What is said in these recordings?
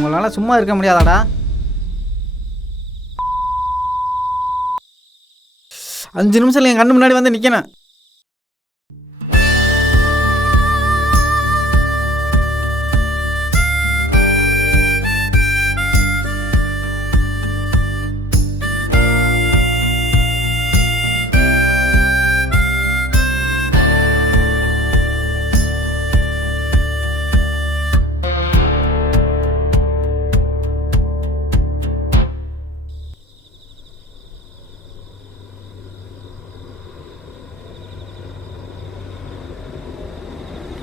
உங்களால் சும்மா இருக்க முடியாதாடா? 5 நிமிஷத்தில் என் கண்ணு முன்னாடி வந்து நிற்கணும்.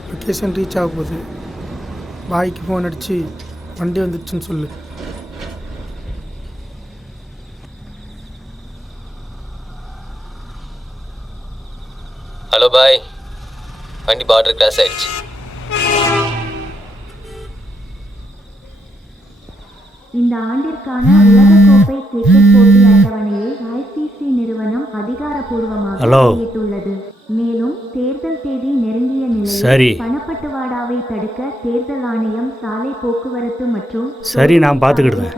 லொக்கேஷன் ரீச் ஆக போகுது. பாய்க்கு ஃபோன் அடித்து வண்டி வந்துடுச்சுன்னு சொல்லு. ஹலோ பாய், வண்டி பார்டர் கிராஸ் ஆயிடுச்சு. இந்த ஆண்டிற்கான உலகக்கோப்பை கிரிக்கெட் போட்டி அட்டவணையை ICC நிறுவனம் அதிகாரப்பூர்வமாக வெளியிட்டுள்ளது. மேலும் தேர்தல் தேதி நெருங்கிய நிலையில் பணப்பட்டுவாடாவை தடுக்க தேர்தல் ஆணையம் சாலை போக்குவரத்து மற்றும்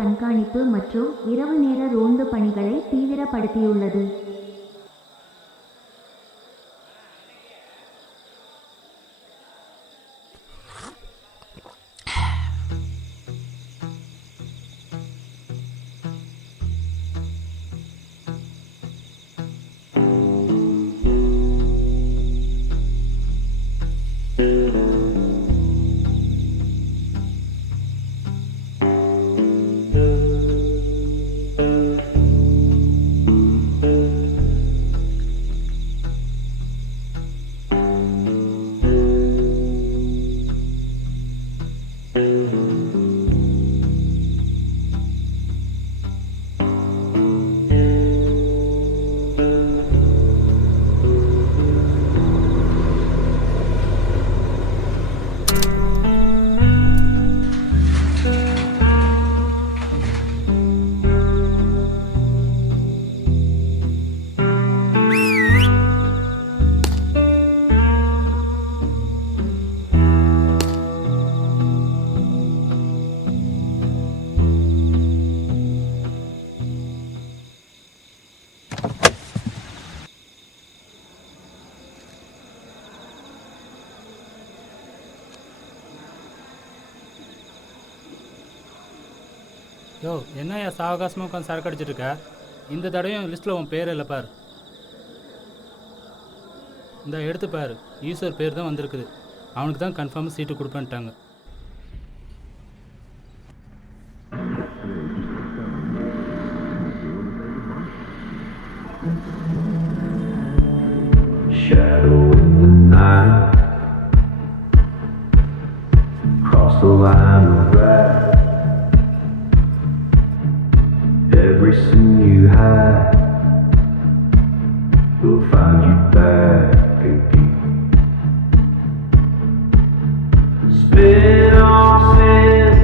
கண்காணிப்பு மற்றும் இரவு நேர ரோந்து பணிகளை தீவிரப்படுத்தியுள்ளது. யோ, என்னையா சாவகாசமாக உட்காந்து சரக்கு அடிச்சிட்டு இருக்க? இந்த தடவையும் லிஸ்ட்டில் உன் பேர் இல்லை பார். இந்த எடுத்து பாரு, ஈஸ்வர் பேர் தான் வந்திருக்குது. அவனுக்கு தான் கன்ஃபார்மாக சீட்டு கொடுப்பேன்ட்டாங்க. Shadow in the night, cross the line of right. Every sin you hide will find you back again. Spit on sin,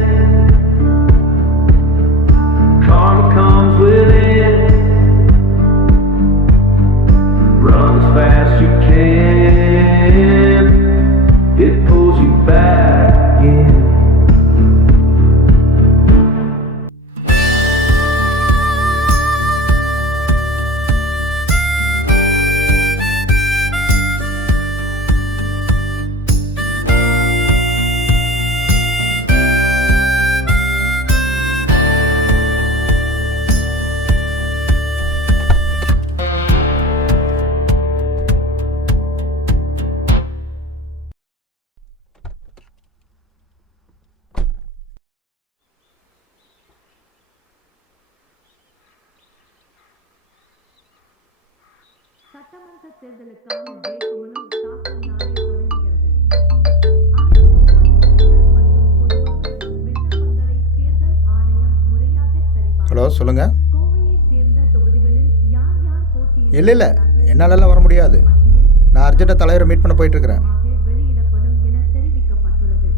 சட்டமன்ற தேர்தலுக்கான வேட்புமனு தாக்கல் நாளை தொடங்குகிறது. அனைத்து விண்ணப்பங்களை தேர்தல் ஆணையம் முறையாக சரிபார்க்கும். ஹலோ சொல்லுங்கள். கோவையை சேர்ந்த தொகுதிகளில் யார் யார் போட்டியிட இல்லை என்னாலலாம் வர முடியாது. நான் அர்ஜென்ட்டாக தலைவரை மீட் பண்ண போயிட்டுருக்கிறேன். வெளியிடப்படும் என தெரிவிக்கப்பட்டுள்ளது.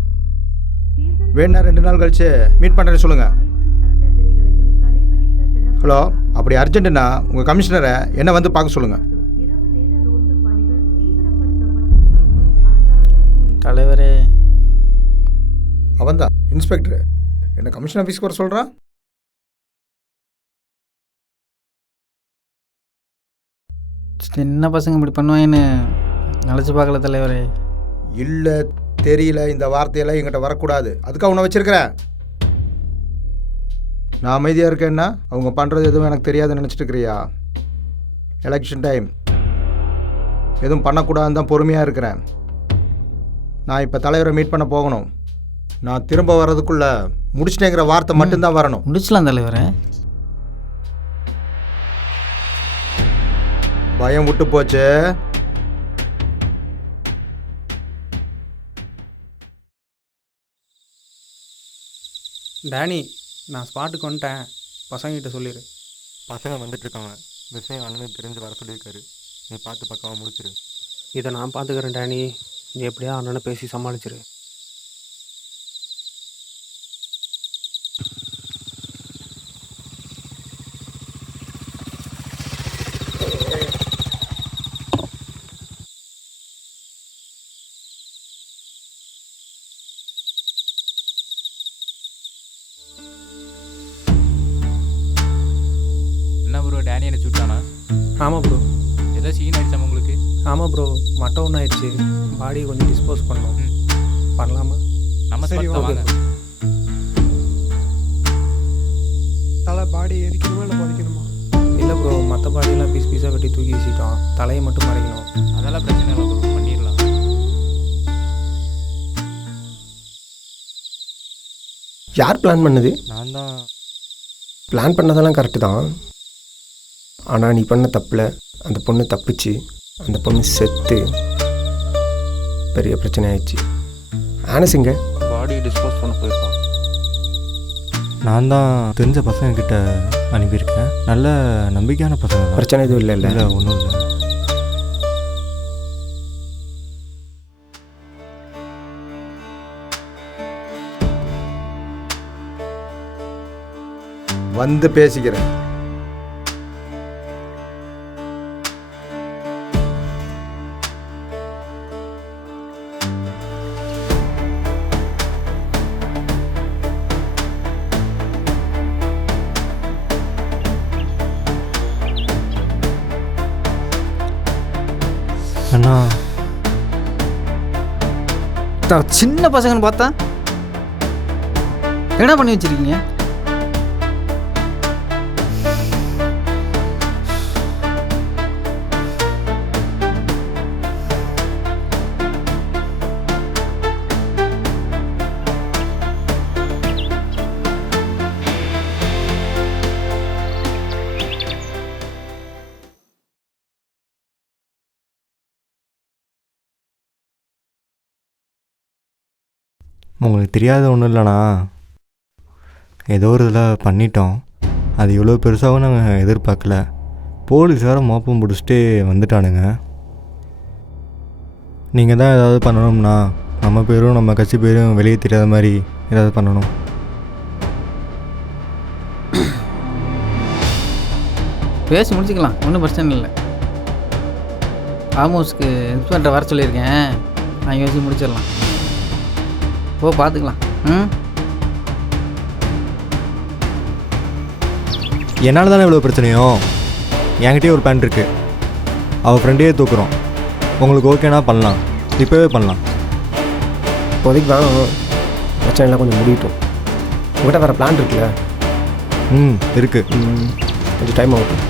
தேர்தல் வேணா 2 நாள் கழிச்சு மீட் பண்ணுறேன்னு சொல்லுங்கள். அனைத்து சட்ட விதிகளையும் கடைபிடிக்க சிறப்பு ஹலோ அப்படி அர்ஜென்ட்டுன்னா உங்கள் கமிஷனரை என்ன வந்து பார்க்க சொல்லுங்கள். இரவு நேர ரோந்து பணிகள் தீவிரப்படுத்தப்பட்டுள்ளதாகவும் அதிகாரிகள் கூறினர். தலைவரே, அவன் தான் இன்ஸ்பெக்டர். என்ன கமிஷன் ஆஃபீஸ்க்கு வர சொல்கிறான். சின்ன பசங்க இப்படி பண்ணுவாங்கன்னு நினச்சி பார்க்கல தலைவரே. இல்லை தெரியல, இந்த வார்த்தையெல்லாம் என்கிட்ட வரக்கூடாது. அதுக்காக உன்னை வச்சிருக்கிறேன். நான் அமைதியாக இருக்கேன்னா அவங்க பண்ணுறது எதுவும் எனக்கு தெரியாதுன்னு நினச்சிட்டு இருக்கிறியா? எலெக்ஷன் டைம் எதுவும் பண்ணக்கூடாதுன்னு தான் பொறுமையாக இருக்கிறேன். நான் இப்போ தலைவரை மீட் பண்ண போகணும். நான் திரும்ப வர்றதுக்குள்ளே முடிச்சிட்டேங்கிற வார்த்தை மட்டும்தான் வரணும். முடிச்சலாம் தலைவரே. பயம் விட்டு போச்சு. டேனி, நான் ஸ்பாட்டுக்கு வந்துட்டேன். பசங்கிட்ட சொல்லிடு. பசங்க வந்துட்டுருக்காங்க. விஷயம் அண்ணனுக்கு தெரிஞ்சு வர சொல்லியிருக்காரு. நீ பார்த்து பக்காவாக முடிச்சிரு. இதை நான் பார்த்துக்கிறேன் டேனி. நீ எப்படியா அண்ணனை பேசி சமாளிச்சிரு. என்ன ப்ரோ, டேனி என்ன சுட்டானா? ஆமாம் ப்ரோ. ஏதோ சீன் ஆயிடுச்சாமா உங்களுக்கு? ஆமாம் ப்ரோ, மட்டம் ஒன்று ஆயிடுச்சு. பாடியை கொஞ்சம் டிஸ்போஸ் பண்ணோம். பண்ணலாமா? நம்ம சரி, ஸ்பாட் வாங்க. தலை பாடி எரிக்கணுமா இல்லை புதைக்கணுமா? இல்லை ப்ரோ, மற்ற பாடியெல்லாம் பீஸ் பீஸாக வெட்டி தூக்கி வீசிட்டோம். தலையை மட்டும் மறைக்கணும். அதெல்லாம் பிரச்சனை இல்லை ப்ரோ, பண்ணிடலாம். யார் பிளான் பண்ணது? நான் தான். பிளான் பண்ணதெல்லாம் கரெக்டு தான். ஆனால் நீ பண்ண தப்பில் அந்த பொண்ணு தப்பிச்சு அந்த பொண்ணு செத்து பெரிய பிரச்சனை ஆயிடுச்சு. ஆனஸுங்க பாடி டிஸ்போஸ் பண்ண போயிருக்கோம். நான் தான் தெரிஞ்ச பசங்கக்கிட்ட அனுப்பியிருக்கேன். நல்ல நம்பிக்கையான பசங்க தான். பிரச்சனை எதுவும் இல்லை. இல்லை, ஒன்றும் இல்லை. வந்து பேசிக்கிறேன். அண்ணா, சின்ன பசங்கன்னு பார்த்தா என்ன பண்ணி வச்சிருக்கீங்க? உங்களுக்கு தெரியாத ஒன்றும் இல்லைண்ணா. ஏதோ ஒரு இதில் பண்ணிட்டோம். அது இவ்வளோ பெருசாகவும் நாங்கள் எதிர்பார்க்கல. போலீஸ் வேறு மோப்பம் பிடிச்சிட்டு வந்துட்டானுங்க. நீங்கள் தான் ஏதாவது பண்ணணும்னா நம்ம பேரும் நம்ம கட்சி பேரும் வெளியே தெரியாத மாதிரி ஏதாவது பண்ணணும். பேசி முடிச்சுக்கலாம், ஒன்றும் பிரச்சனை இல்லை. ஆல்மோஸ்ட்க்கு இன்ஸ்பெக்டர் வர சொல்லியிருக்கேன். நான் யோசிச்சு முடிச்சிடலாம். ஓ, பார்த்துக்கலாம். என்னால் தானே இவ்வளோ பிரச்சனையோ. என்கிட்டயே ஒரு பேண்ட் இருக்குது. அவள் ஃப்ரெண்டையே தூக்குறோம். உங்களுக்கு ஓகேனா பண்ணலாம், இப்போவே பண்ணலாம். இப்போதைக்கு வேணும். பிரச்சனைலாம் கொஞ்சம் முடியட்டும். உங்கள்கிட்ட வேறு பிளான் இருக்குல்ல? இருக்குது. கொஞ்சம் டைம் ஆகட்டும்.